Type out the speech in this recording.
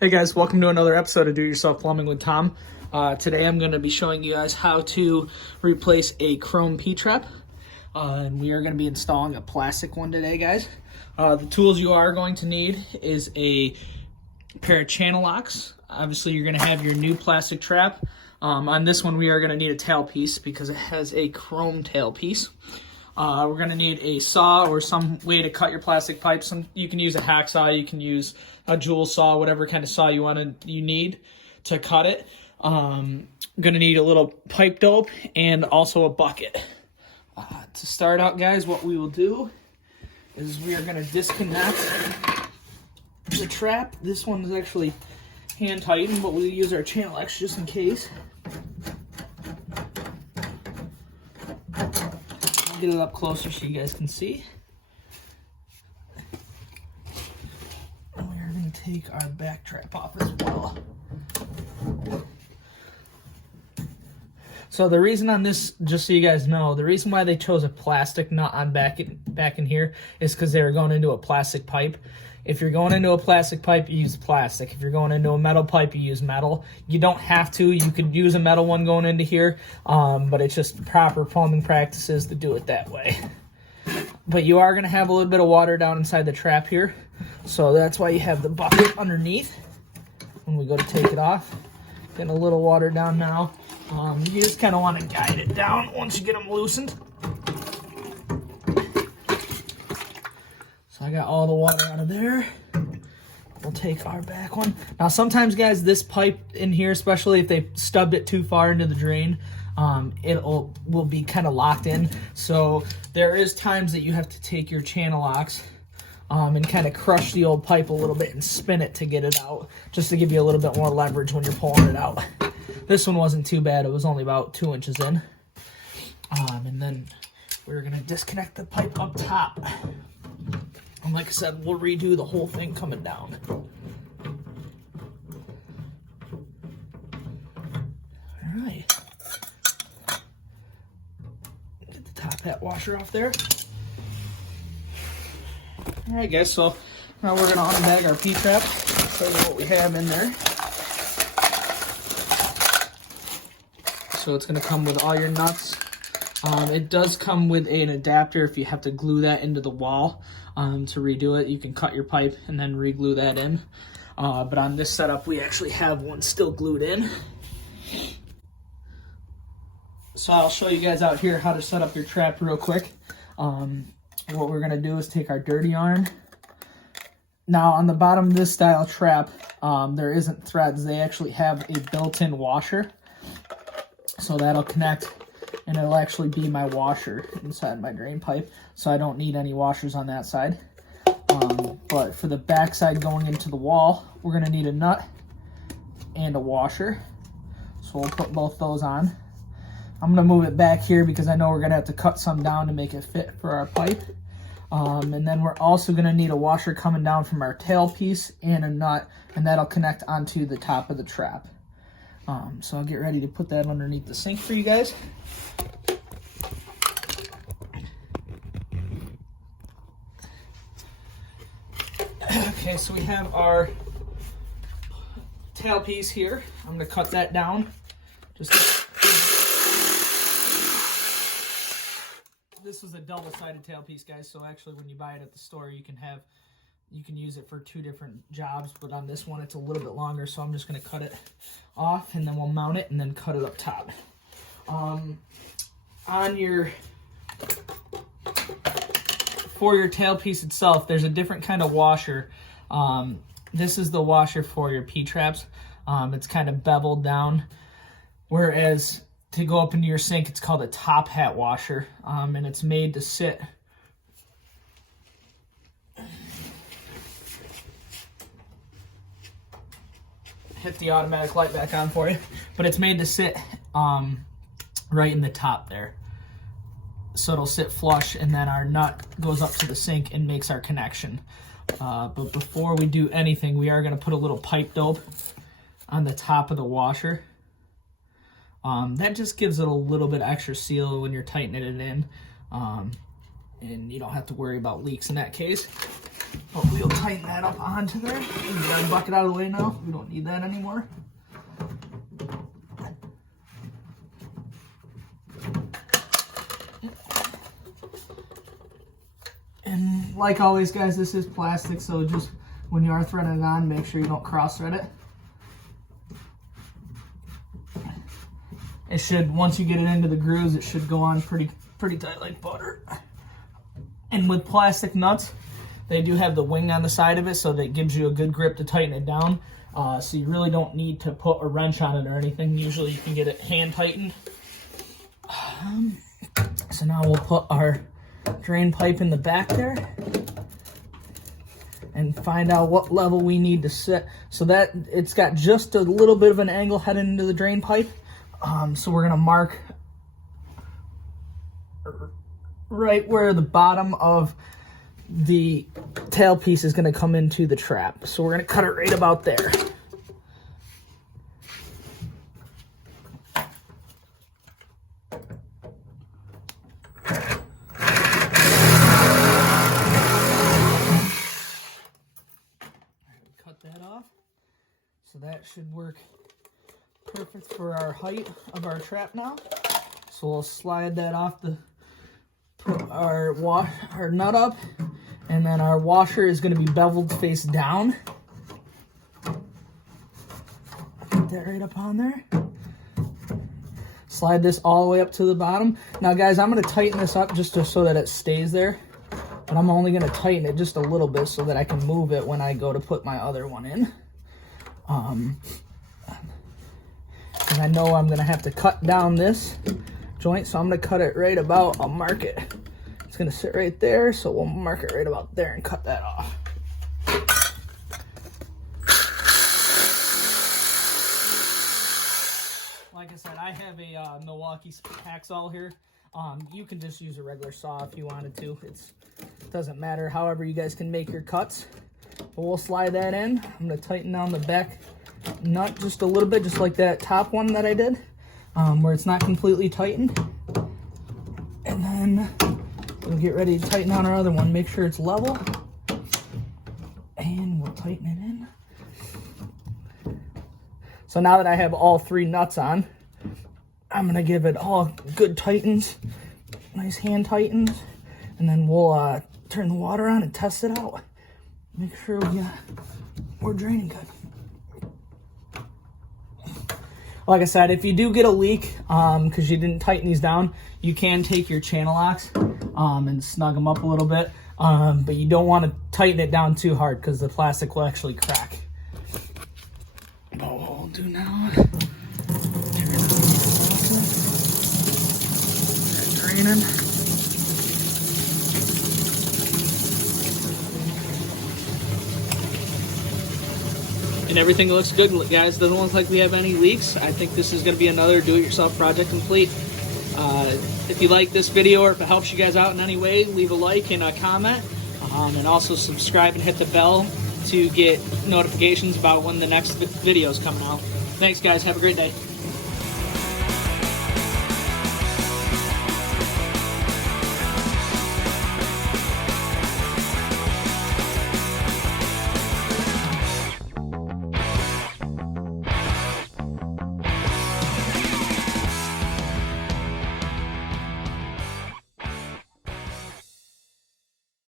Hey guys, welcome to another episode of Do It Yourself Plumbing with Tom. Today I'm going to be showing you guys how to replace a chrome P-trap. And we are going to be installing a plastic one today, guys. The tools you are going to need is a pair of channel locks. Obviously you're going to have your new plastic trap. On this one we are going to need a tail piece because it has a chrome tail piece. We're going to need a saw or some way to cut your plastic pipe. You can use a hacksaw, you can use a jewel saw, whatever kind of saw you need to cut it. Going to need a little pipe dope and also a bucket. To start out, guys, what we will do is we are going to disconnect the trap. This one is actually hand tightened, but we'll use our channel X just in case. Get it up closer so you guys can see. And we are going to take our back trap off as well. So the reason on this, just so you guys know, the reason why they chose a plastic nut on back in here is because they were going into a plastic pipe. If you're going into a plastic pipe, you use plastic. If you're going into a metal pipe, you use metal. You don't have to. You could use a metal one going into here, but it's just proper plumbing practices to do it that way. But you are going to have a little bit of water down inside the trap here, so that's why you have the bucket underneath when we go to take it off. Getting a little water down now. You just kind of want to guide it down once you get them loosened. So I got all the water out of there. We'll take our back one. Now sometimes, guys, this pipe in here, especially if they stubbed it too far into the drain, it will be kind of locked in. So there is times that you have to take your channel locks and kind of crush the old pipe a little bit and spin it to get it out, just to give you a little bit more leverage when you're pulling it out. This one wasn't too bad. It was only about 2 inches in. And then we're going to disconnect the pipe up top. And like I said, we'll redo the whole thing coming down. All right. Get the top hat washer off there. All right, guys, so now we're going to unbag our P-trap, show you what we have in there. So it's going to come with all your nuts. It does come with an adapter if you have to glue that into the wall to redo it. You can cut your pipe and then re-glue that in. But on this setup, we actually have one still glued in. So I'll show you guys out here how to set up your trap real quick. What we're going to do is take our dirty yarn. Now on the bottom of this style trap, there isn't threads. They actually have a built-in washer. So that'll connect, and it'll actually be my washer inside my drain pipe, so I don't need any washers on that side. But for the back side going into the wall, we're going to need a nut and a washer. So we'll put both those on. I'm going to move it back here because I know we're going to have to cut some down to make it fit for our pipe. And then we're also going to need a washer coming down from our tail piece and a nut, and that'll connect onto the top of the trap. So I'll get ready to put that underneath the sink for you guys. Okay, so we have our tail piece here. I'm going to cut that down. This was a double-sided tail piece, guys, so actually when you buy it at the store, you can use it for 2 different jobs, but on this one it's a little bit longer, so I'm just going to cut it off and then we'll mount it and then cut it up top. For your tail piece itself, there's a different kind of washer. This is the washer for your P-traps. It's kind of beveled down, whereas to go up into your sink, it's called a top hat washer, and it's made to sit hit the automatic light back on for you, but it's made to sit right in the top there, so it'll sit flush, and then our nut goes up to the sink and makes our connection. But before we do anything, we are going to put a little pipe dope on the top of the washer. That just gives it a little bit extra seal when you're tightening it in, and you don't have to worry about leaks in that case. But we'll tighten that up onto there. Get our bucket out of the way now. We don't need that anymore. And like always, guys, this is plastic, so just when you are threading it on, make sure you don't cross-thread it. It should, once you get it into the grooves, it should go on pretty tight like butter. And with plastic nuts, they do have the wing on the side of it, so that gives you a good grip to tighten it down. So you really don't need to put a wrench on it or anything. Usually you can get it hand tightened. So now we'll put our drain pipe in the back there and find out what level we need to set. So that it's got just a little bit of an angle heading into the drain pipe. So we're gonna mark right where the bottom of the tailpiece is gonna come into the trap. So we're gonna cut it right about there. Cut that off. So that should work perfect for our height of our trap now. So we'll slide that off the put our nut up, and then our washer is going to be beveled face down. Put that right up on there. Slide this all the way up to the bottom. Now guys, I'm going to tighten this up just so that it stays there, but I'm only going to tighten it just a little bit so that I can move it when I go to put my other one in. And I know I'm going to have to cut down this joint, so I'm going to cut it right about, I'll mark it. It's going to sit right there, so we'll mark it right about there and cut that off. Like I said, I have a Milwaukee hacksaw here. You can just use a regular saw if you wanted to. It doesn't matter, however you guys can make your cuts. But we'll slide that in. I'm going to tighten down the back nut just a little bit, just like that top one that I did, where it's not completely tightened. And then we'll get ready to tighten on our other one. Make sure it's level, and we'll tighten it in. So now that I have all three nuts on, I'm gonna give it all good tightens, nice hand tightens, and then we'll turn the water on and test it out. Make sure we're draining good. Like I said, if you do get a leak because you didn't tighten these down, you can take your channel locks and snug them up a little bit, but you don't want to tighten it down too hard because the plastic will actually crack. But what we'll do now, turn on the faucet, draining. And everything looks good, guys. Doesn't look like we have any leaks. I think this is going to be another do-it-yourself project complete. If you like this video or if it helps you guys out in any way, leave a like and a comment. And also subscribe and hit the bell to get notifications about when the next video is coming out. Thanks, guys. Have a great day.